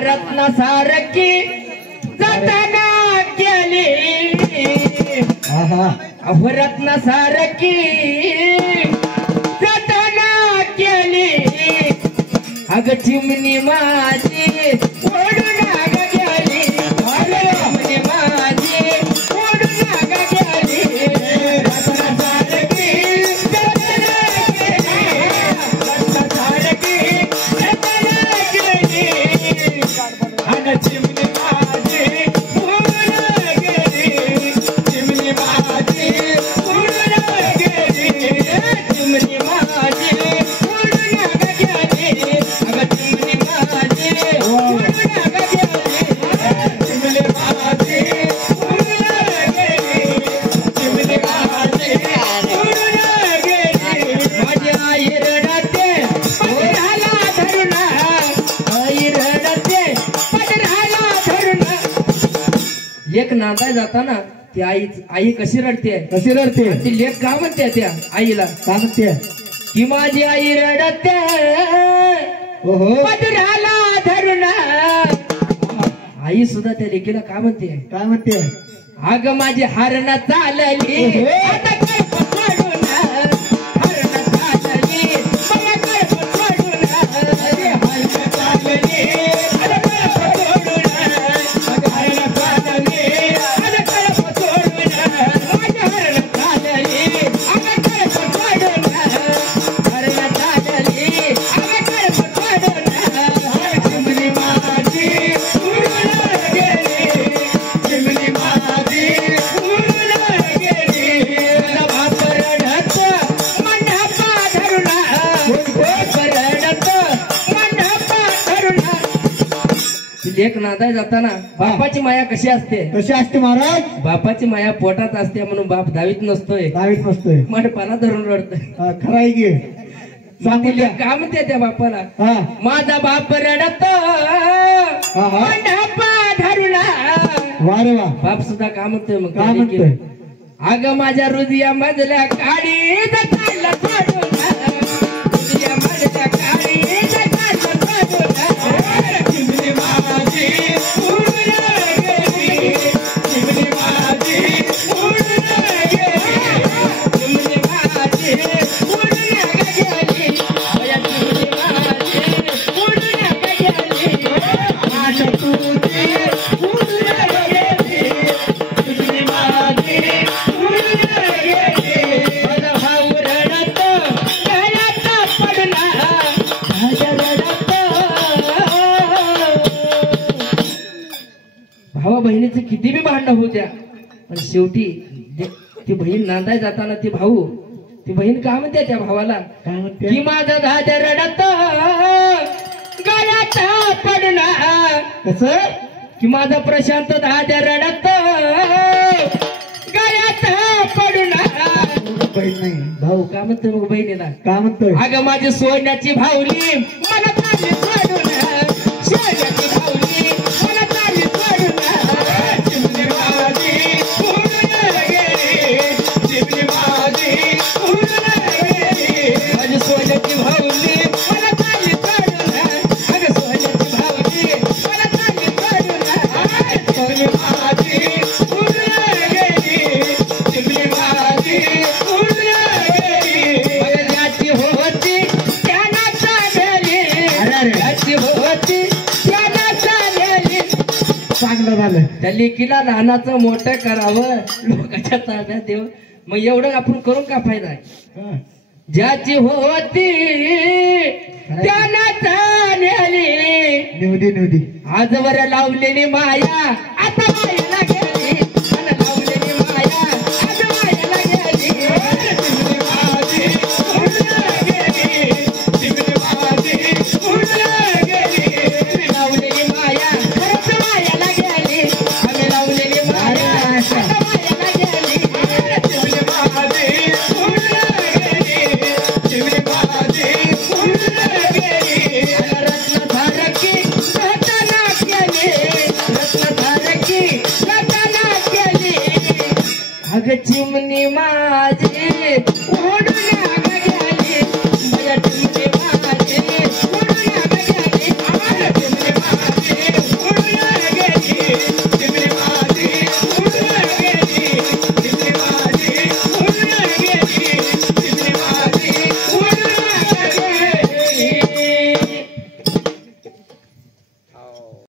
रत्न सारखी जाताना गेली रत्न सारखी जाताना गेली अग चिमणी माझी ओढून अग गेली चिमणी माझी ओढून अग गेली रत्न सारखी जाताना गेली रत्न सारखी जाताना गेली अग चिमणी माझी ओढून गेली चिमणी माझी ओढून गेली चिमणी माझी ओढून गेली अग चिमणी माझी ओढून गेली चिमणी माझी ओढून गेली चिमणी माझी ओढून गेली माझी आई रडते पदराला धरून आई रडते पदराला धरून लेक नांदाय जाताना ती आई कशी रडते ती लेक का म्हणते त्या आईला का म्हणते की माझी आई रडते पदराला धरून आई सुद्धा त्या लेकीला का म्हणते अग माझी हरण चालली आता काय पकडून हरण चालली मला काय पकडून हरण चालली आता काय पकडून हरण चालली आता काय पकडून माझी हरण चालली आता काय पकडून हरण चालली आता काय पकडून चिमणी माझी उडून गेली चिमणी माझी उडून गेली बाप रडत मंडपा धरून बाप रडत मंडपा धरून लेक नांदाय जाताना बापाची माया कशी असते महाराज बापाची माया पोटात असते म्हणून बाप दावीत नसतोय मंडपाला धरून रडतोय खरं आहे की सांगितलं का म्हणते त्या बापाला माझा बाप रडत मंडपा धरून वा रे वा बाप सुद्धा का म्हणतोय मग का म्हणतोय अग माझ्या हृदया मधल्या काळी काढला सोडून हृदया मधल्या काळी काढला सोडून चिमणी माझी उडून गेली चिमणी माझी उडून गेली चिमणी माझी उडून गेली माझ्या चिमणी माझी उडून गेली माझ्या तुझी उडून गेली चिमणी माझी उडून गेली माझा भाऊ रडत गळ्यात पडला माझ्या रडत भावा बहिणीचं किती बी भांडण होऊ द्या पण शेवटी ती बहीण नांदाय जाताना ती बहीण का म्हणते त्या भावाला काय म्हणते की माझा दादा रडत गळ्यात पडला कसं की माझा प्रशांत दादा रडत गळ्यात पडला बहीण नाही भाऊ का म्हणतोय मग बहिणीला का म्हणतोय अगं माझी सोन्याची भावली मला चालली सोडून सोन्याची भावली मला चालली सोडून चिमणी माझी उडून गेली चिमणी माझी उडून गेली माझी सोन्याची भावली मला चालली सोडून अगं सोन्याची भावली मला चालली सोडून चिमणी माझी उडून गेली चिमणी माझी उडून गेली ज्याची होती त्यांना चालली ज्याची होती त्यांना चालली चांगलं झालं त्या लेकीला लहानाचं मोठं करावं लोकांच्या ताब्यात देव मग एवढं आपण करून का फायदा आहे ज्याची होती त्यांना चालली निवदी आजवर लावलेली माया आता मायाला गेली आणि लावलेली माया आज मायाला गेली चिमणी माझी उडून गेली चिमणी माझी उडून गेली लावलेली माया खरंच मायाला गेली आम्ही लावलेली माया आता मायाला गेली चिमणी माझी उडून गेली चिमणी माझी उडून गेली रत्न धारकी रत्ना केली रत्न धारकी रत्ना केली अग चिमणी माझी